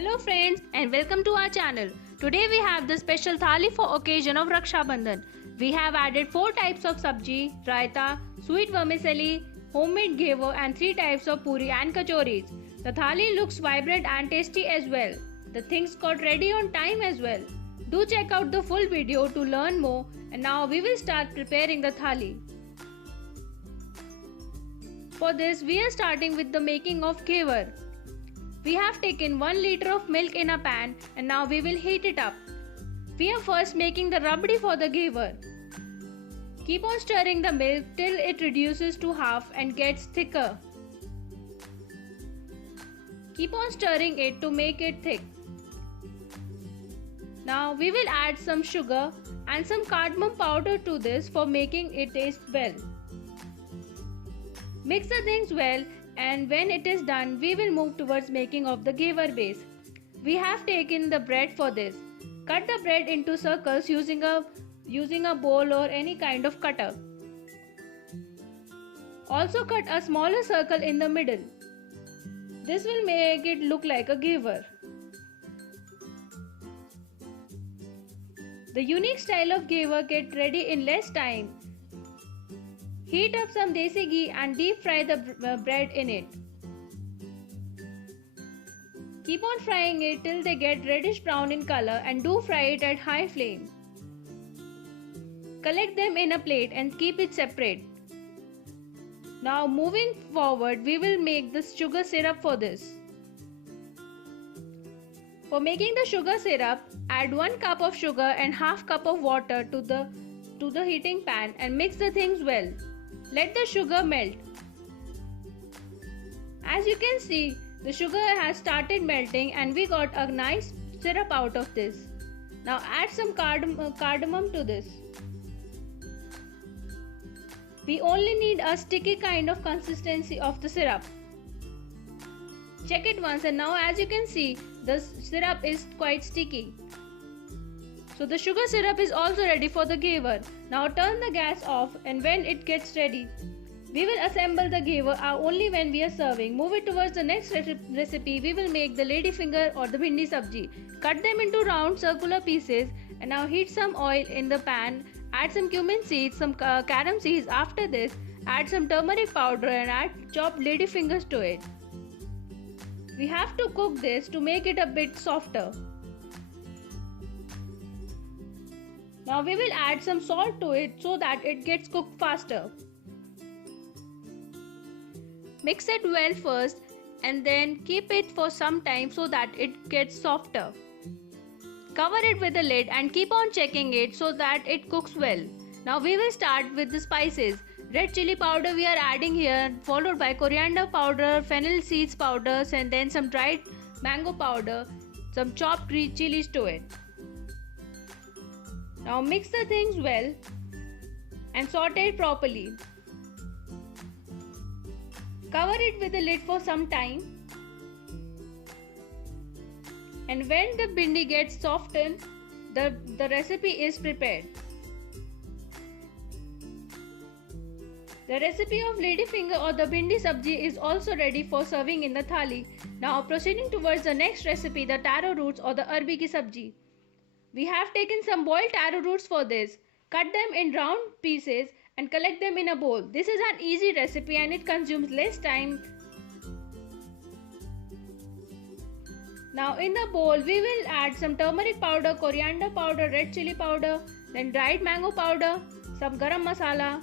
Hello friends and welcome to our channel. Today we have the special thali for occasion of Raksha Bandhan. We have added 4 types of sabji, raita, sweet vermicelli, homemade ghevar and 3 types of puri and kachoris. The thali looks vibrant and tasty as well. The things got ready on time as well. Do check out the full video to learn more, and now we will start preparing the thali. For this we are starting with the making of ghevar. We have taken 1 liter of milk in a pan and now we will heat it up. We are first making the rabdi for the ghevar. Keep on stirring the milk till it reduces to half and gets thicker. Keep on stirring it to make it thick. Now we will add some sugar and some cardamom powder to this for making it taste well. Mix the things well, and when it is done, we will move towards making of the ghevar base. We have taken the bread for this. Cut the bread into circles using a bowl or any kind of cutter. Also cut a smaller circle in the middle. This will make it look like a ghevar. The unique style of ghevar get ready in less time. Heat up some desi ghee and deep fry the bread in it. Keep on frying it till they get reddish brown in color and do fry it at high flame. Collect them in a plate and keep it separate. Now moving forward, we will make the sugar syrup for this. For making the sugar syrup, add 1 cup of sugar and half cup of water to the heating pan and mix the things well. Let the sugar melt. As you can see, the sugar has started melting and we got a nice syrup out of this. Now add some cardamom to this. We only need a sticky kind of consistency of the syrup. Check it once, and now as you can see, the syrup is quite sticky. So the sugar syrup is also ready for the ghevar. Now turn the gas off, and when it gets ready, we will assemble the ghevar only when we are serving. Move it towards the next recipe. We will make the lady finger or the bhindi sabji. Cut them into round circular pieces and now heat some oil in the pan. Add some cumin seeds, some carom seeds. After this, add some turmeric powder and add chopped lady fingers to it. We have to cook this to make it a bit softer. Now we will add some salt to it so that it gets cooked faster. Mix it well first and then keep it for some time so that it gets softer. Cover it with a lid and keep on checking it so that it cooks well. Now we will start with the spices. Red chili powder we are adding here, followed by coriander powder, fennel seeds powders, and then some dried mango powder, some chopped green chilies to it. Now mix the things well and saute it properly. Cover it with a lid for some time. And when the bhindi gets softened, the recipe is prepared. The recipe of lady finger or the bhindi sabji is also ready for serving in the thali. Now proceeding towards the next recipe, the taro roots or the arbi ki sabji. We have taken some boiled taro roots for this. Cut them in round pieces and collect them in a bowl. This is an easy recipe and it consumes less time. Now in the bowl we will add some turmeric powder, coriander powder, red chili powder, then dried mango powder, some garam masala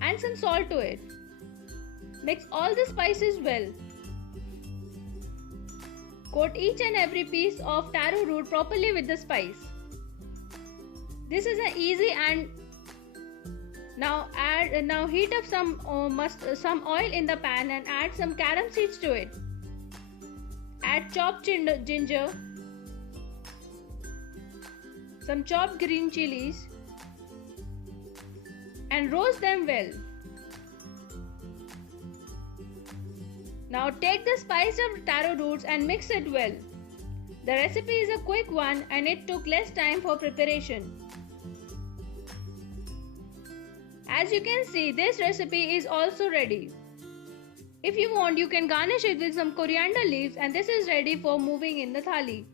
and some salt to it. Mix all the spices well. Coat each and every piece of taro root properly with the spice. This is an easy and now heat up some oil in the pan and add some carom seeds to it. Add chopped ginger, some chopped green chilies and roast them well. Now take the spiced up taro roots and mix it well. The recipe is a quick one and it took less time for preparation. As you can see, this recipe is also ready. If you want, you can garnish it with some coriander leaves, and this is ready for moving in the thali.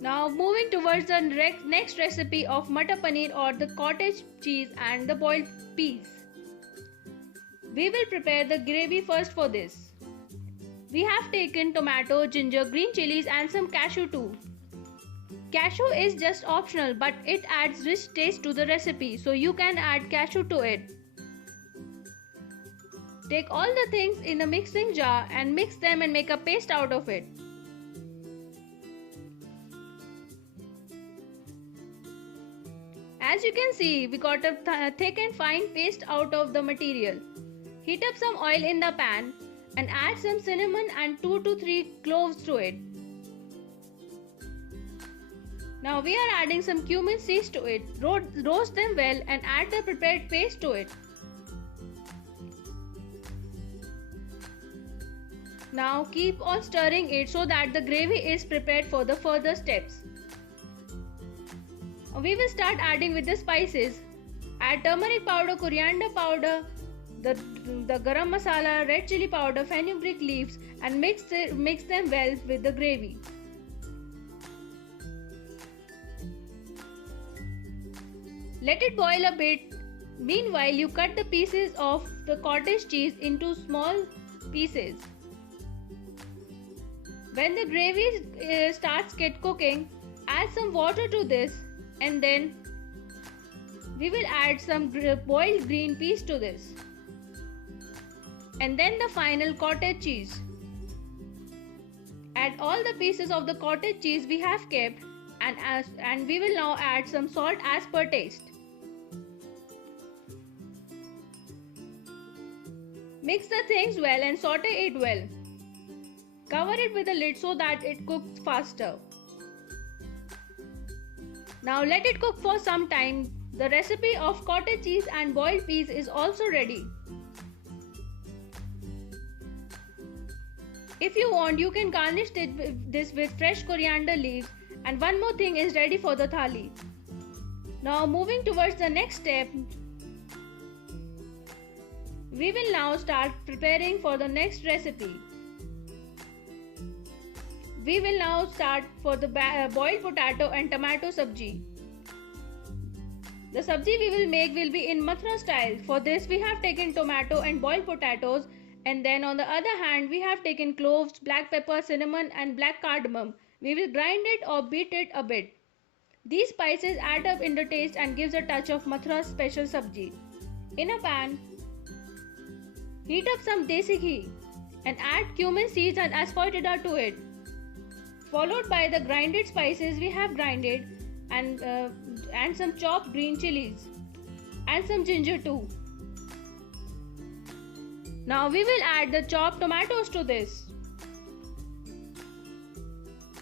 Now moving towards the next recipe of Matar Paneer or the cottage cheese and the boiled peas. We will prepare the gravy first for this. We have taken tomato, ginger, green chilies and some cashew too. Cashew is just optional, but it adds rich taste to the recipe, so you can add cashew to it. Take all the things in a mixing jar and mix them and make a paste out of it. As you can see, we got a thick and fine paste out of the material. Heat up some oil in the pan and add some cinnamon and 2 to 3 cloves to it. Now we are adding some cumin seeds to it. Roast them well and add the prepared paste to it. Now keep on stirring it so that the gravy is prepared for the further steps. We will start adding with the spices. Add turmeric powder, coriander powder, the garam masala, red chili powder, fenugreek leaves and mix them well with the gravy. Let it boil a bit. Meanwhile, you cut the pieces of the cottage cheese into small pieces. When the gravy starts cooking, add some water to this and then we will add some boiled green peas to this. And then the final cottage cheese. Add all the pieces of the cottage cheese we have kept and we will now add some salt as per taste. Mix the things well and saute it well. Cover it with a lid so that it cooks faster. Now let it cook for some time. The recipe of cottage cheese and boiled peas is also ready. If you want, you can garnish this with fresh coriander leaves, and one more thing is ready for the thali. Now moving towards the next step, we will now start preparing for the next recipe. We will now start for the boiled potato and tomato sabji. The sabji we will make will be in Mathura style. For this we have taken tomato and boiled potatoes, and then on the other hand we have taken cloves, black pepper, cinnamon and black cardamom. We will grind it or beat it a bit. These spices add up in the taste and gives a touch of Mathura special sabji. In a pan, heat up some desi ghee and add cumin seeds and asafoetida to it, followed by the grinded spices we have grinded and some chopped green chilies and some ginger too. Now we will add the chopped tomatoes to this.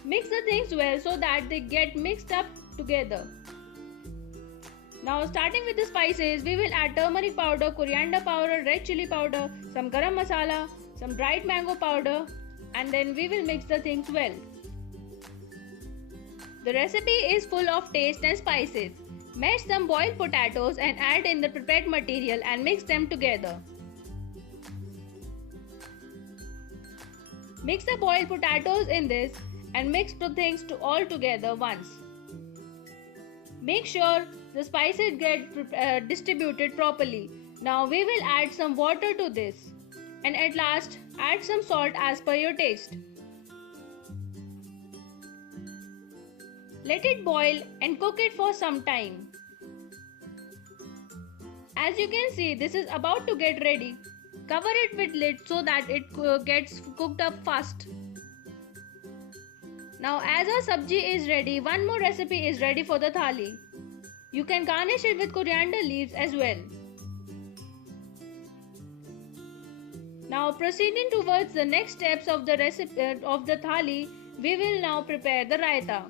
Mix the things well so that they get mixed up together. Now starting with the spices, we will add turmeric powder, coriander powder, red chili powder, some garam masala, some dried mango powder, and then we will mix the things well. The recipe is full of taste and spices. Mash some boiled potatoes and add in the prepared material and mix them together. Mix the boiled potatoes in this and mix the things all together once. Make sure the spices get distributed properly. Now we will add some water to this, and at last add some salt as per your taste. Let it boil and cook it for some time. As you can see, this is about to get ready. Cover it with lid so that it gets cooked up fast. Now as our sabji is ready, one more recipe is ready for the thali. You can garnish it with coriander leaves as well. Now proceeding towards the next steps of the recipe of the thali, we will now prepare the raita.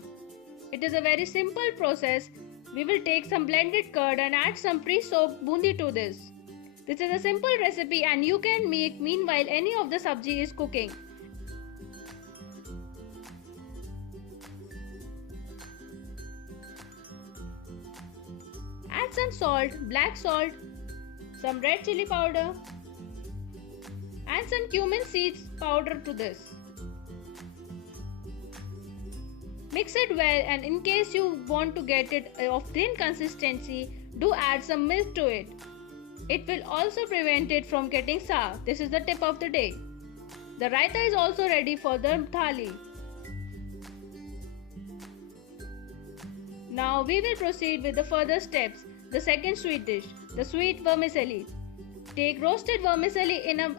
It is a very simple process. We will take some blended curd and add some pre-soaked bundi to this. This is a simple recipe and you can make meanwhile any of the sabji is cooking. Add some salt, black salt, some red chili powder, Add some cumin seeds powder to this. Mix it well, and in case you want to get it of thin consistency, do add some milk to it. It will also prevent it from getting sour. This is the tip of the day. The raita is also ready for the thali. Now we will proceed with the further steps. The second sweet dish, the sweet vermicelli. Take roasted vermicelli in a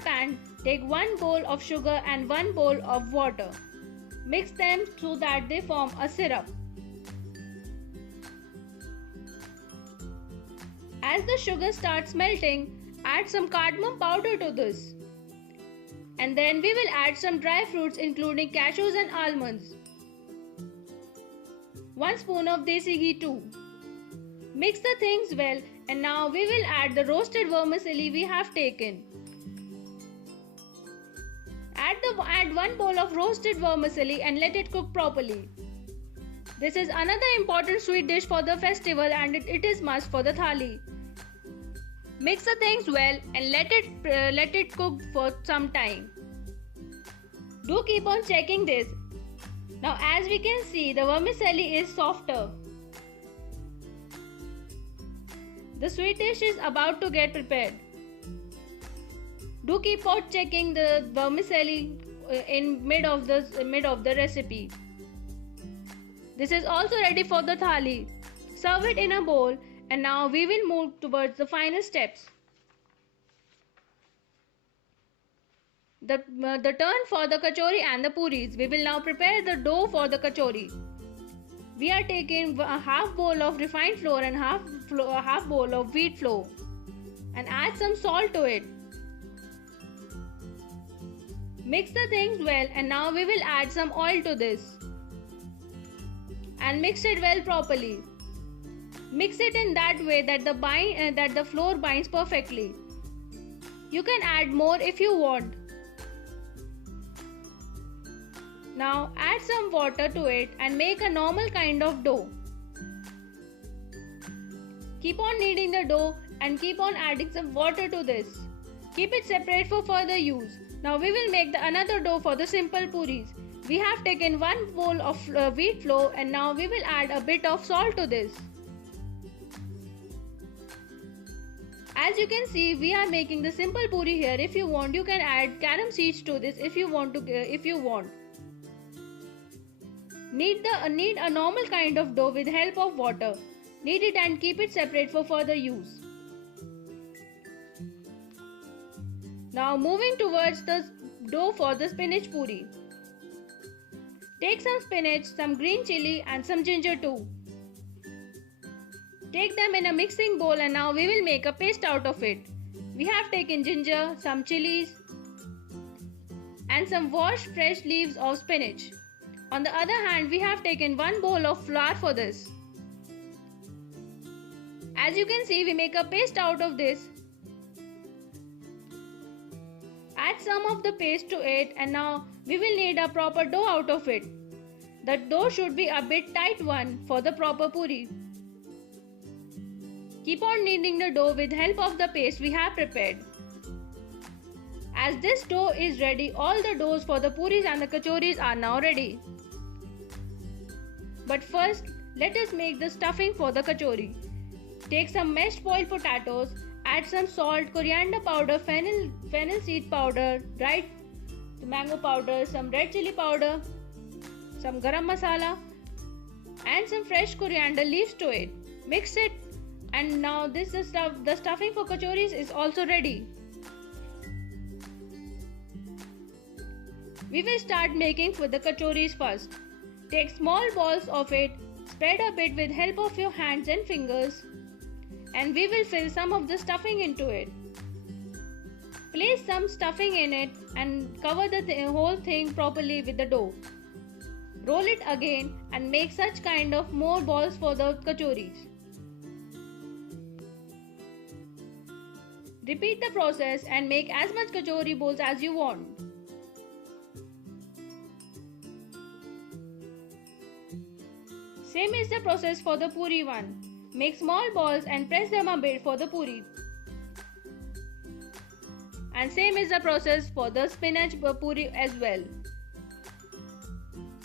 pan, take 1 bowl of sugar and 1 bowl of water. Mix them so that they form a syrup. As the sugar starts melting, add some cardamom powder to this. And then we will add some dry fruits including cashews and almonds. 1 spoon of desi ghee too. Mix the things well, and now we will add the roasted vermicelli we have taken. Add 1 bowl of roasted vermicelli and let it cook properly. This is another important sweet dish for the festival, and it is must for the thali. Mix the things well and let it cook for some time. Do keep on checking this. Now as we can see, the vermicelli is softer. The sweet dish is about to get prepared. Do keep on checking the vermicelli in mid of the recipe. This is also ready for the thali. Serve it in a bowl, and now we will move towards the final steps. The turn for the kachori and the puris. We will now prepare the dough for the kachori. We are taking a half bowl of refined flour and half bowl of wheat flour, and add some salt to it. Mix the things well, and now we will add some oil to this and mix it well properly. Mix it in that way that the flour binds perfectly. You can add more if you want. Now add some water to it and make a normal kind of dough. Keep on kneading the dough and keep on adding some water to this. Keep it separate for further use. Now we will make another dough for the simple puris. We have taken 1 bowl of wheat flour, and now we will add a bit of salt to this. As you can see, we are making the simple puri here. If you want, you can add carom seeds to this if you want. Knead a normal kind of dough with help of water. Knead it and keep it separate for further use. Now moving towards the dough for the spinach puri. Take some spinach, some green chili and some ginger too. Take them in a mixing bowl, and now we will make a paste out of it. We have taken ginger, some chilies and some washed fresh leaves of spinach. On the other hand, we have taken 1 bowl of flour for this. As you can see, we make a paste out of this. Add some of the paste to it, and now we will need a proper dough out of it. The dough should be a bit tight one for the proper puri. Keep on kneading the dough with help of the paste we have prepared. As this dough is ready, all the doughs for the puris and the kachoris are now ready. But first, let us make the stuffing for the kachori. Take some mashed boiled potatoes, add some salt, coriander powder, fennel seed powder, dried mango powder, some red chili powder, some garam masala and some fresh coriander leaves to it. Mix it, and now the stuffing for kachoris is also ready. We will start making for the kachoris first. Take small balls of it, spread a bit with help of your hands and fingers, and we will fill some of the stuffing into it. Place some stuffing in it and cover the whole thing properly with the dough. Roll it again and make such kind of more balls for the kachoris. Repeat the process and make as much kachori balls as you want. Same is the process for the puri one. Make small balls and press them a bit for the puri. And same is the process for the spinach puri as well.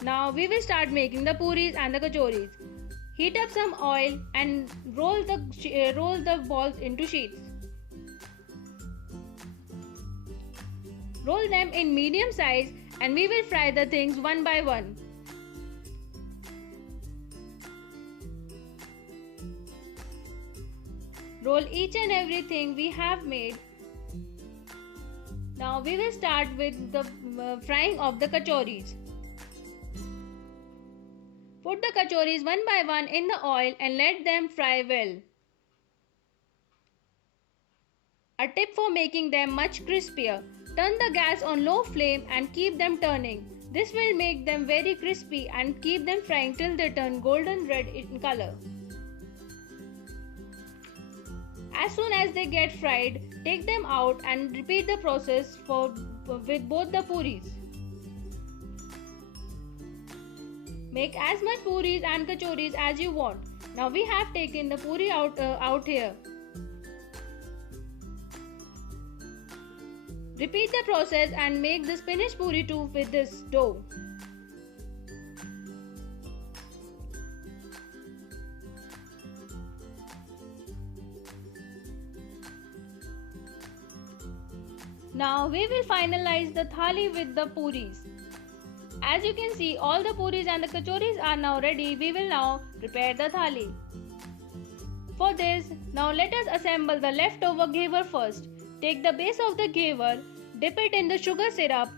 Now we will start making the puris and the kachoris. Heat up some oil and roll the balls into sheets. Roll them in medium size and we will fry the things one by one. Roll each and everything we have made. Now we will start with the frying of the kachoris. Put the kachoris one by one in the oil and let them fry well. A tip for making them much crispier: turn the gas on low flame and keep them turning. This will make them very crispy and keep them frying till they turn golden red in color. As soon as they get fried, take them out and repeat the process with both the puris. Make as much puris and kachoris as you want. Now we have taken the puri out here. Repeat the process and make the spinach puri too with this dough. Now we will finalize the thali with the puris. As you can see, all the puris and the kachoris are now ready. We will now prepare the thali. For this, now let us assemble the leftover ghevar first. Take the base of the ghevar, dip it in the sugar syrup.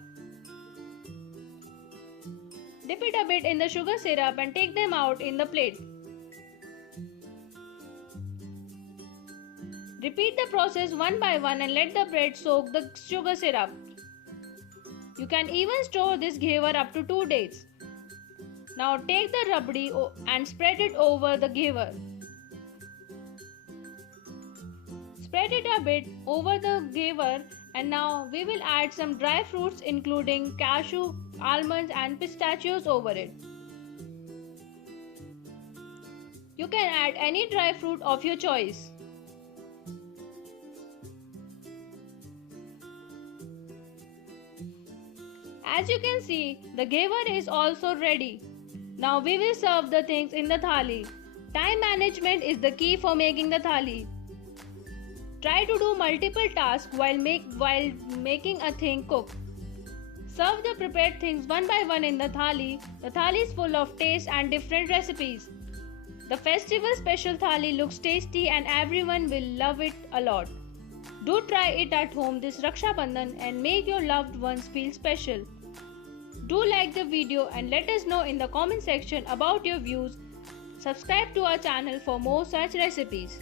Dip it a bit in the sugar syrup and take them out in the plate. Repeat the process one by one and let the bread soak the sugar syrup. You can even store this ghevar up to 2 days. Now take the rabdi and spread it over the ghevar. Spread it a bit over the ghevar and now we will add some dry fruits including cashew, almonds and pistachios over it. You can add any dry fruit of your choice. As you can see, the ghevar is also ready. Now we will serve the things in the thali. Time management is the key for making the thali. Try to do multiple tasks while making a thing cook. Serve the prepared things one by one in the thali. The thali is full of taste and different recipes. The festival special thali looks tasty and everyone will love it a lot. Do try it at home this Raksha Bandhan and make your loved ones feel special. Do like the video and let us know in the comment section about your views. Subscribe to our channel for more such recipes.